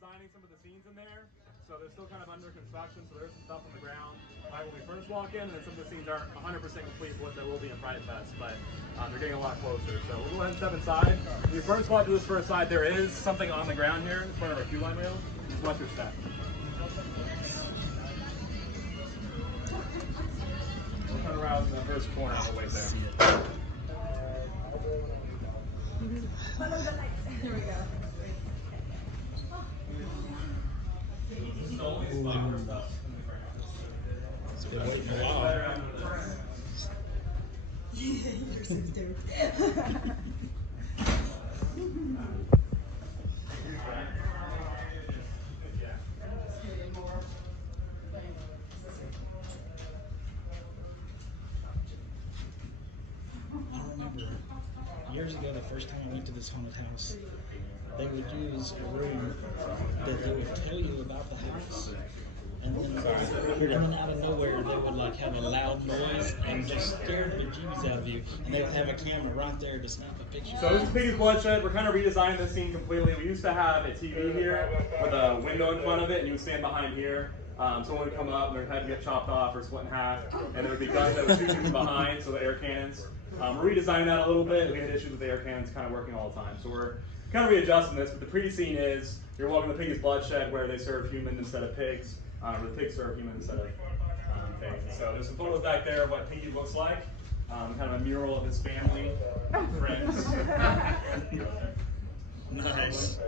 redesigning some of the scenes in there, so they're still kind of under construction, so there's some stuff on the ground right when we first walk in, and then some of the scenes aren't 100% complete with what they will be in Pride Fest, but they're getting a lot closer. So we'll go ahead and step inside. When you first walk to this first side, there is something on the ground here in front of our queue line rail. Just watch your step. We'll turn around in the first corner on the way there. Here we go. This is the only spot where stuff's in the ground. It's been waiting a while. Your sister. I remember years ago, the first time I went to this haunted house, they would use a room that they would tell you about the house. And then out of nowhere, they would like have a loud noise and just scare the bejeebies out of you. And they would have a camera right there to snap a picture. So this is Piggy's Bloodshed. We're kind of redesigning this scene completely. We used to have a TV here with a window in front of it, and you would stand behind here. Someone would come up, and their head would get chopped off or split in half, and there would be guns that would shoot you from behind, so the air cannons. We're redesigning that a little bit. We had issues with the air cannons kind of working all the time. So we're kind of readjusting this, but the pre-scene is, you're welcome to Piggy's Bloodshed, where they serve humans instead of pigs. Or the pigs serve humans instead of pigs. So there's some photos back there of what Piggy looks like. Kind of a mural of his family, friends. Nice.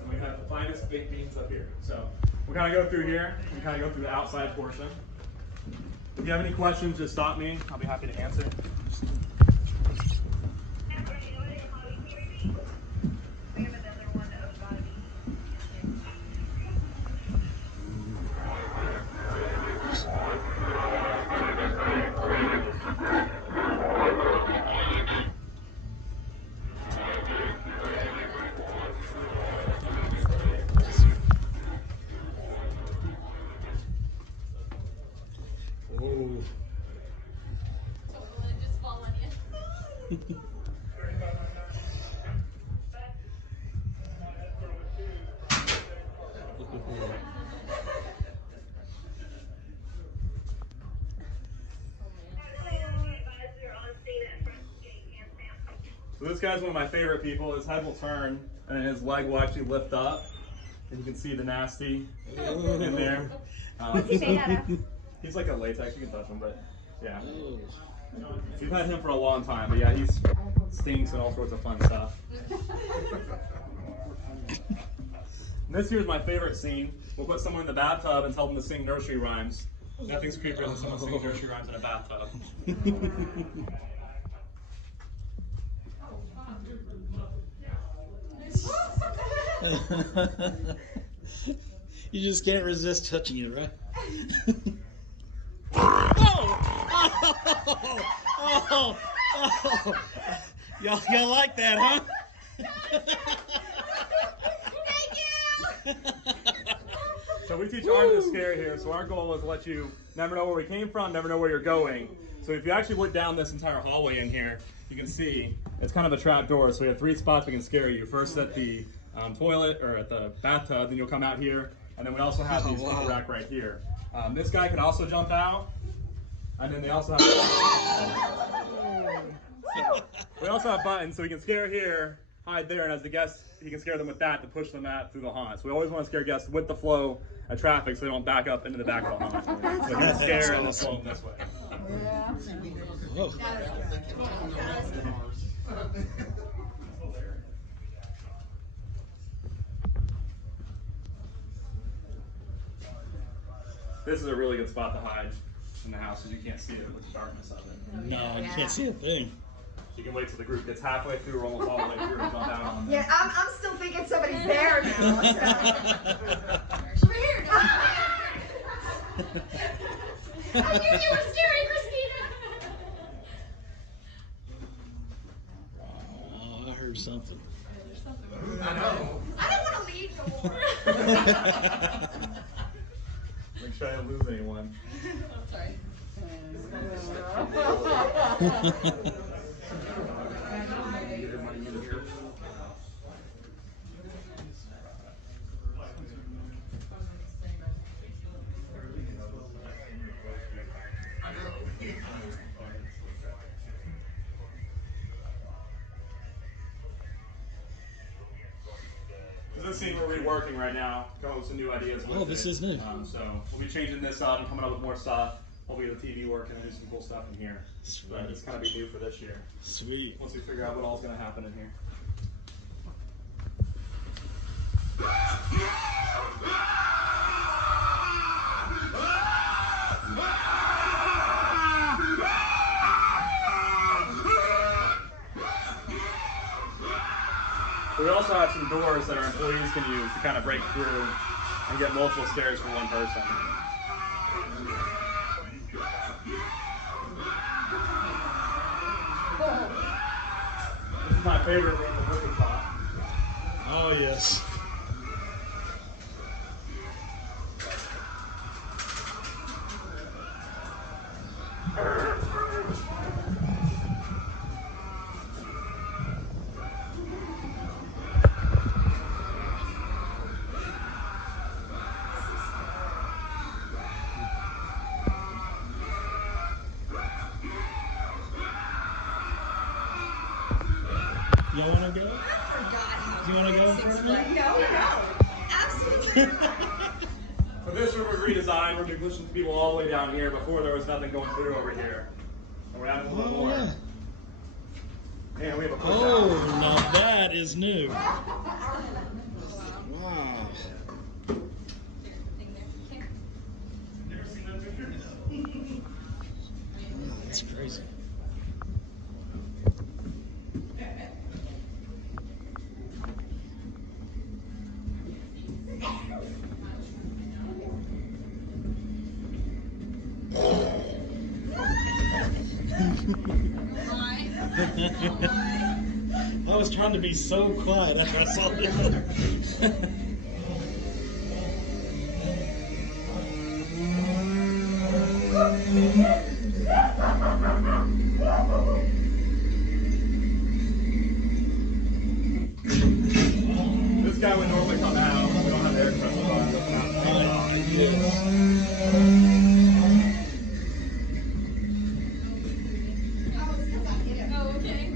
And we have the finest baked beans up here. So we'll kind of go through here. We kind of go through the outside portion. If you have any questions, just stop me. I'll be happy to answer. So this guy's one of my favorite people. His head will turn and his leg will actually lift up. And you can see the nasty in there. What's he made out of? He's like a latex, you can touch him, but yeah. We've had him for a long time, but yeah, he stinks and all sorts of fun stuff. This here's my favorite scene. We'll put someone in the bathtub and tell them to sing nursery rhymes. Nothing's creepier than someone singing nursery rhymes in a bathtub. You just can't resist touching it, right? Oh! Y'all like that, huh? Thank you! So we teach art of the scare here, so our goal is to let you never know where we came from, never know where you're going. So if you actually look down this entire hallway in here, you can see it's kind of a trap door, so we have 3 spots that can scare you. First at the toilet or at the bathtub, then you'll come out here, and then we also have these coat rack right here. This guy can also jump out, and then they also have we also have buttons, so we can scare here, hide there, and as the guest, you can scare them with that to push them out through the haunt. So we always want to scare guests with the flow of traffic so they don't back up into the back of the haunt. So you can scare and then flow them this way. Whoa. This is a really good spot to hide in the house because you can't see it with the darkness of it. No, you can't see a thing. You can wait till the group gets halfway through or almost all the way through and jump out on them. Yeah, I'm still thinking somebody's there now. Over here. I knew you were scary, Christina. Oh, I heard something. I know. I don't want to leave no more. Make sure I don't lose anyone. Oh, sorry. the scene we're reworking right now, coming up with some new ideas. Oh, this is new. So we'll be changing this up and coming up with more stuff. We'll be the TV working and do some cool stuff in here. But it's kind of be new for this year. Sweet. Once we figure out what all's going to happen in here. We also have some doors that our employees can use to kind of break through and get multiple stairs from one person. This is my favorite room, the cooking pot. Oh, yes. Y'all want to go? I forgot how Do you want to go for a minute? No, absolutely not. For this room of redesign, we're going to be pushing people all the way down here. Before there was nothing going through over here. And we're adding a little more. Yeah. And we have a push Oh, out. now that is new. Wow. Never seen that picture? Wow, that's crazy. I was trying to be so quiet after I saw this. This guy would normally come out. We don't have air compressor on. Oh, okay.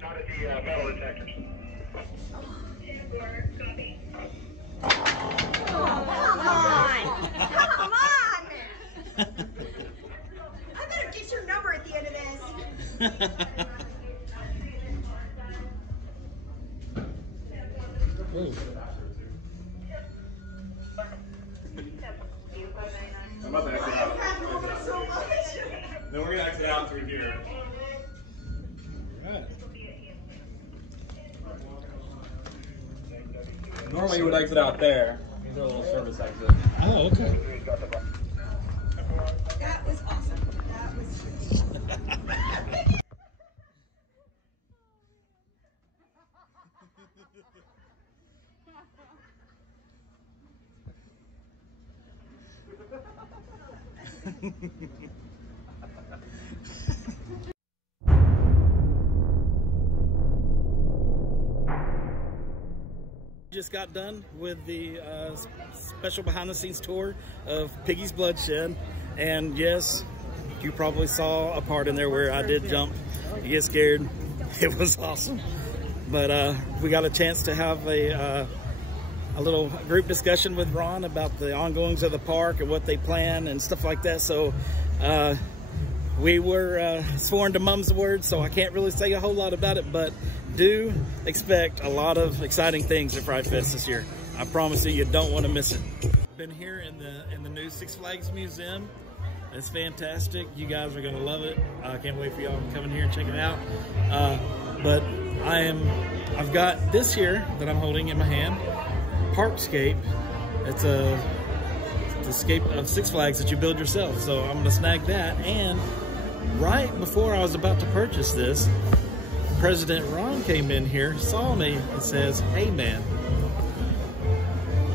Not at the metal detectors. Come on! Come on! I better get your number at the end of this. Whoa. I'm about to exit out. So much. Then we're going to exit out through here. Right. Normally you would exit out there. These are a little service exits. Oh, okay. That was awesome. That was. Just got done with the special behind-the-scenes tour of Piggy's Bloodshed, and yes, you probably saw a part in there where I did jump, you get scared. It was awesome, but we got a chance to have a little group discussion with Ron about the ongoings of the park and what they plan and stuff like that. So we were sworn to Mum's word, so I can't really say a whole lot about it, but do expect a lot of exciting things at Fright Fest this year. I promise you, you don't want to miss it. Been here in the new Six Flags Museum. It's fantastic. You guys are going to love it. I can't wait for y'all to come in here and check it out. But I've got this here that I'm holding in my hand, Parkscape. It's the scape of Six Flags that you build yourself. So I'm going to snag that. And right before I was about to purchase this, President Ron came in here, saw me, and says, "Hey man,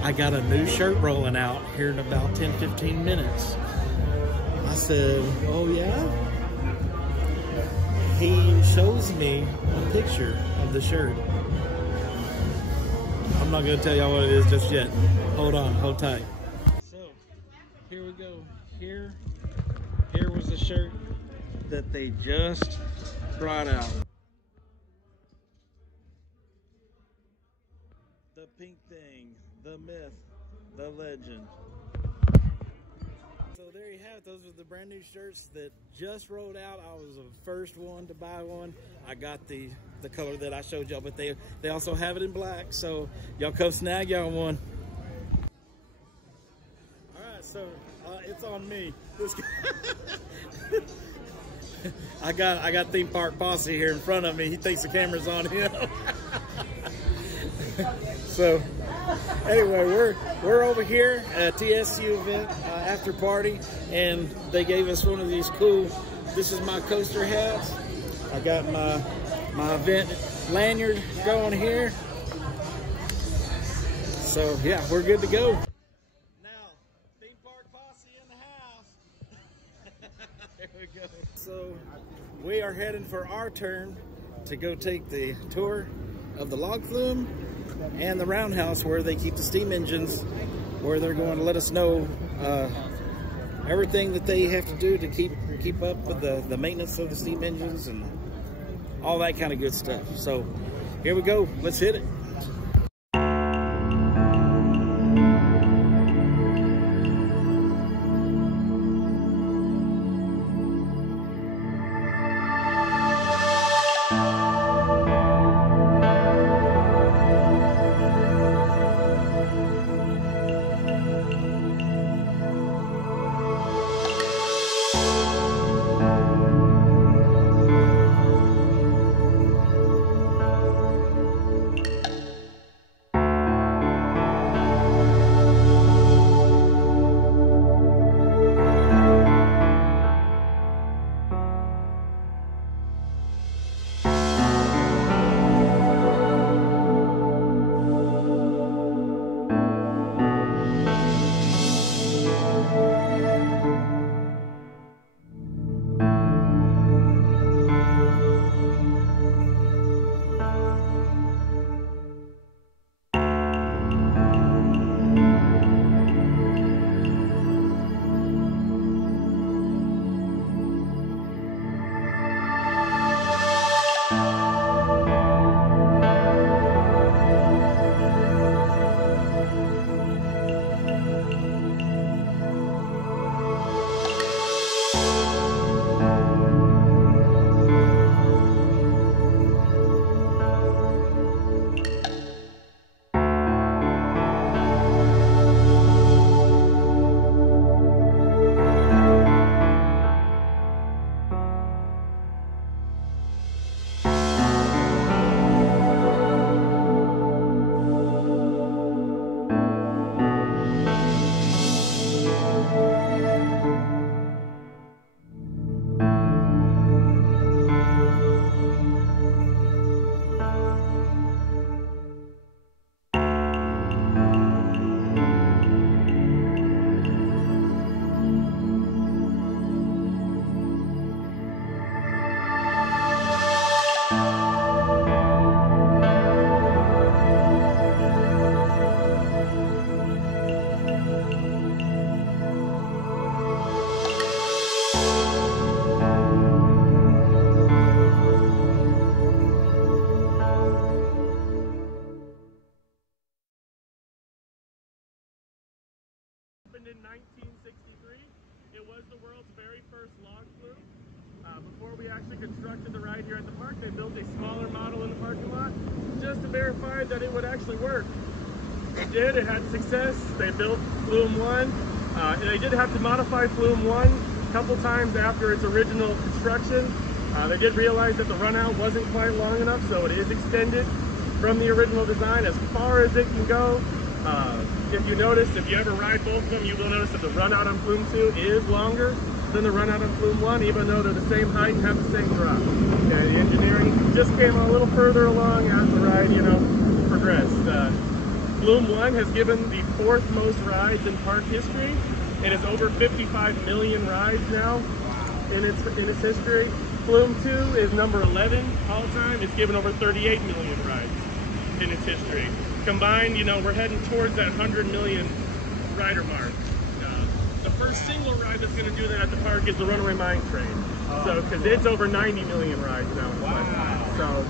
I got a new shirt rolling out here in about 10-15 minutes. I said, "Oh yeah?" He shows me a picture of the shirt. I'm I'm not gonna tell y'all what it is just yet. Hold on, hold tight. So here we go. Here was the shirt that they just brought out. The pink thing, the myth, the legend. So there you have it. Those are the brand new shirts that just rolled out. I was the first one to buy one. I got the color that I showed y'all, but they also have it in black. So y'all come snag y'all one. All right, so it's on me. I got Theme Park Posse here in front of me. He thinks the camera's on him. So anyway, we're over here at TSU event after party, and they gave us one of these cool. This is my coaster hats. I got my event lanyard going here. So yeah, we're good to go. Now, Theme Park Posse in the house. There we go. So we are heading for our turn to go take the tour of the log flume and the roundhouse where they keep the steam engines, where they're going to let us know everything that they have to do to keep up with the maintenance of the steam engines and all that kind of good stuff. So here we go, let's hit it. In 1963, it was the world's very first log flume. Before we actually constructed the ride here at the park, they built a smaller model in the parking lot just to verify that it would actually work. It did, it had success. They built Flume 1. They did have to modify Flume 1 a couple times after its original construction. They did realize that the run out wasn't quite long enough, so it is extended from the original design as far as it can go. If you notice, if you ever ride both of them, you will notice that the run out on Flume 2 is longer than the run out on Flume 1, even though they're the same height and have the same drop. Okay, the engineering just came a little further along as the ride, progressed. Flume 1 has given the 4th most rides in park history. It has over 55 million rides now in its history. Flume 2 is number 11 all time. It's given over 38 million rides. in its history. Combined, you know, we're heading towards that 100 million rider mark. The first single ride that's going to do that at the park is the Runaway Mine Train. So, because it's over 90 million rides now. Wow. So,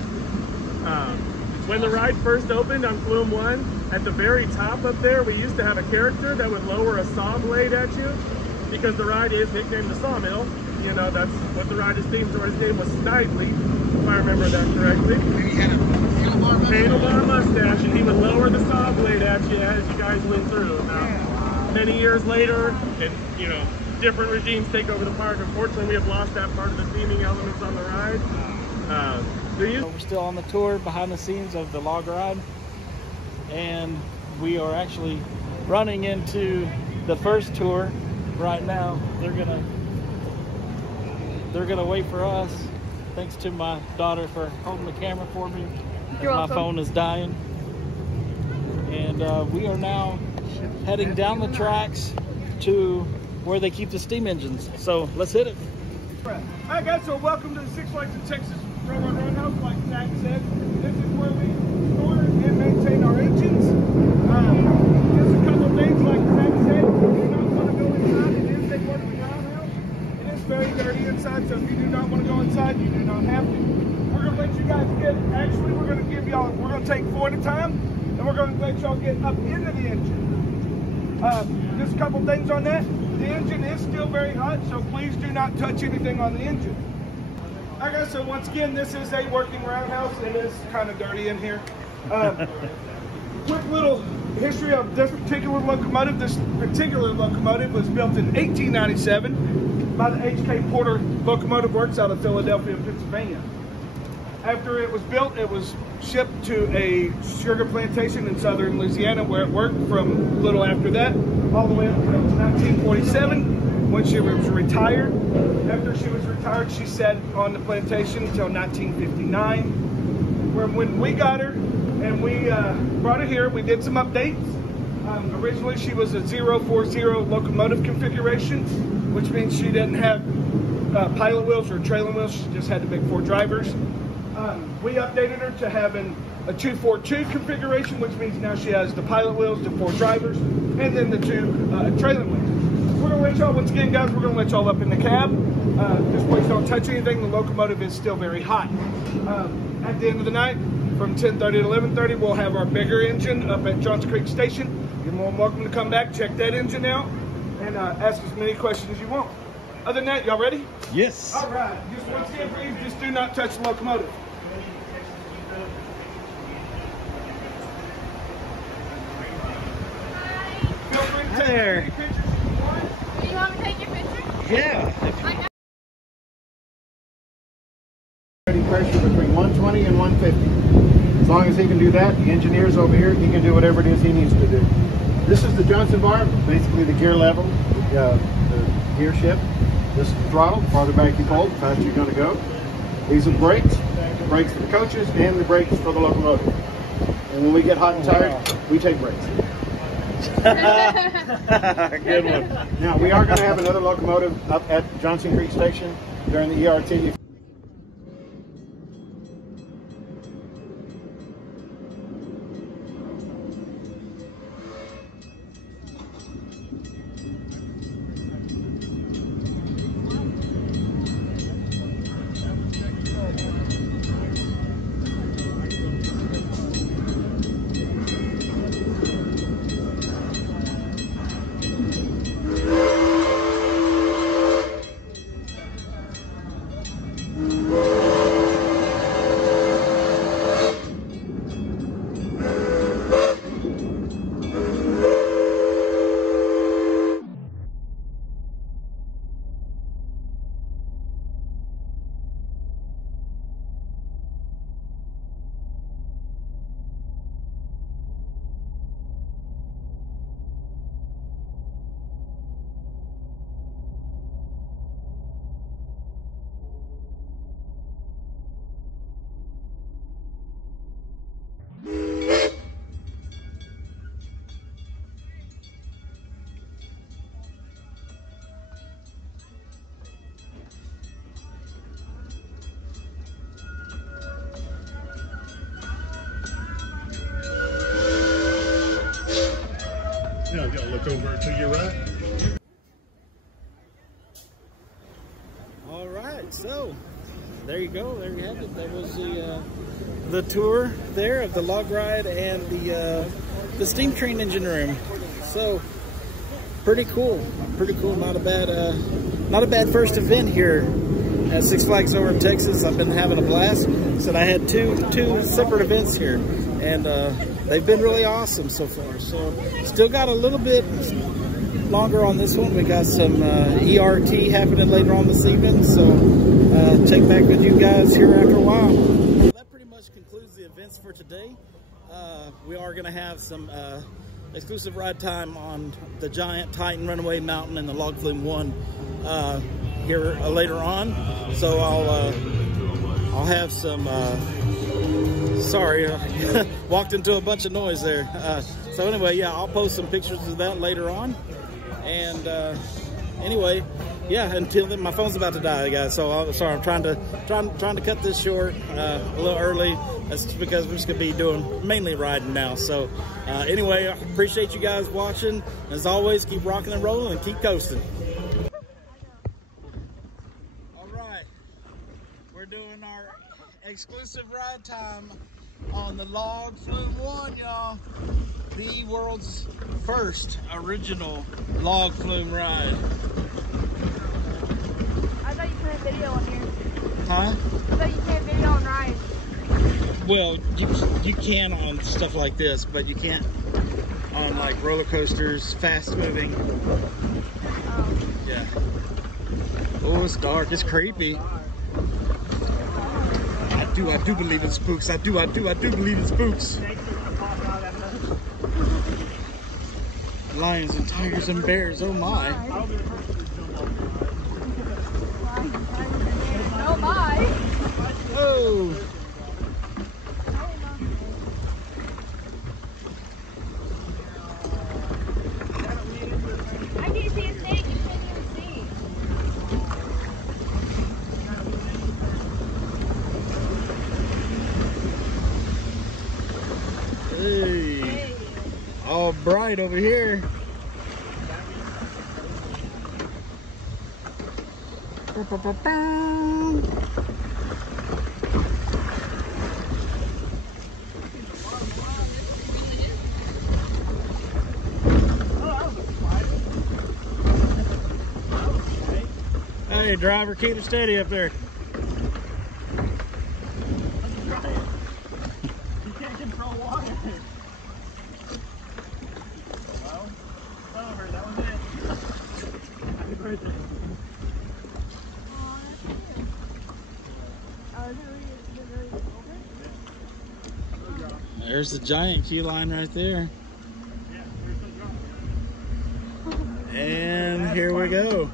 when the ride first opened on Flume 1, at the very top up there, we used to have a character that would lower a saw blade at you, because the ride is nicknamed the Sawmill. You know, that's what the ride is themed to. His name was Snidely, if I remember that correctly. Maybe he had a handlebar mustache, and he would lower the saw blade at you as you guys went through. Now, many years later, and you know, different regimes take over the park. Unfortunately, we have lost that part of the theming elements on the ride. We're still on the tour behind the scenes of the log ride, and we are actually running into the first tour right now. They're gonna wait for us. Thanks to my daughter for holding the camera for me. You're my welcome. phone is dying. And we are now heading down the tracks to where they keep the steam engines. So let's hit it. Hi guys, so welcome to the Six Flags in Texas Railroad Roadhouse. Like Zach said, this is where we store and maintain our engines. Just a couple of things, like Zach said, if you do not want to go inside, it is a working roundhouse. It is very dirty inside, so if you do not want to go inside, you do not have to. We're going to let you guys we're going to give y'all, we're going to take 4 at a time, and we're going to let y'all get up into the engine. Just a couple things on that. The engine is still very hot, so please do not touch anything on the engine. Alright guys, so once again, this is a working roundhouse. It is kind of dirty in here. Quick little history of this particular locomotive. This particular locomotive was built in 1897 by the H.K. Porter Locomotive Works out of Philadelphia, Pennsylvania. After it was built, it was shipped to a sugar plantation in southern Louisiana, where it worked from a little after that, all the way up until 1947, when she was retired. After she was retired, she sat on the plantation until 1959, where when we got her and we brought her here, we did some updates. Originally, she was a 040 locomotive configuration, which means she didn't have pilot wheels or trailing wheels. She just had the big 4 drivers. We updated her to having a 242 configuration, which means now she has the pilot wheels, the 4 drivers, and then the 2 trailing wheels. We're going to let y'all, once again, guys, we're going to let y'all up in the cab. Just please don't touch anything. The locomotive is still very hot. At the end of the night, from 10:30 to 11:30, we'll have our bigger engine up at Johnson Creek Station. You're more than welcome to come back, check that engine out, and ask as many questions as you want. Other than that, y'all ready? Yes. All right. Just once again, please, just do not touch the locomotive. Feel free to take Hi there. any pictures you want. Do you want me to take your picture? Yeah. Pressure between 120 and 150. As long as he can do that, the engineer's over here, he can do whatever it is he needs to do. This is the Johnson bar, basically the gear level, the gear shift. This is the throttle. The farther back you pull, the faster you're going to go. These are the brakes for the coaches and the brakes for the locomotive. And when we get hot and tired, we take breaks. Good one. Now, we are going to have another locomotive up at Johnson Creek Station during the ERT. over to your right. All right, so there you go. There you have it. That was the tour there of the log ride and the steam train engine room. So pretty cool. Pretty cool. Not a bad first event here at Six Flags over in Texas. I've been having a blast. Said I had two separate events here, and they've been really awesome so far. So still got a little bit longer on this one. We got some ERT happening later on this evening, so check back with you guys here after a while. Well, that pretty much concludes the events for today. We are going to have some exclusive ride time on the Giant Titan Runaway Mountain and the Log Flume 1 here later on. So I'll have some sorry, walked into a bunch of noise there. So anyway, yeah, I'll post some pictures of that later on. And anyway, yeah, until then, my phone's about to die, guys. So sorry, I'm trying to cut this short a little early. That's just because we're just gonna be doing mainly riding now. So anyway, I appreciate you guys watching. As always, keep rocking and rolling and keep coasting. All right, we're doing our exclusive ride time on the Log Flume 1, y'all. The world's first original log flume ride. I thought you couldn't video on here. Huh? I thought you can't video on rides. Well, you can on stuff like this, but you can't on like roller coasters, fast moving. Yeah. Oh, it's dark. It's creepy. I do believe in spooks. I do believe in spooks. Lions and tigers and bears, oh my. Oh my. Oh. I can't see a snake, you can't even see. Hey. All bright over here. Hey, driver, keep it steady up there. You can't control water. Well, it's over. That was it. Happy birthday. There's the giant key line right there. And here we go.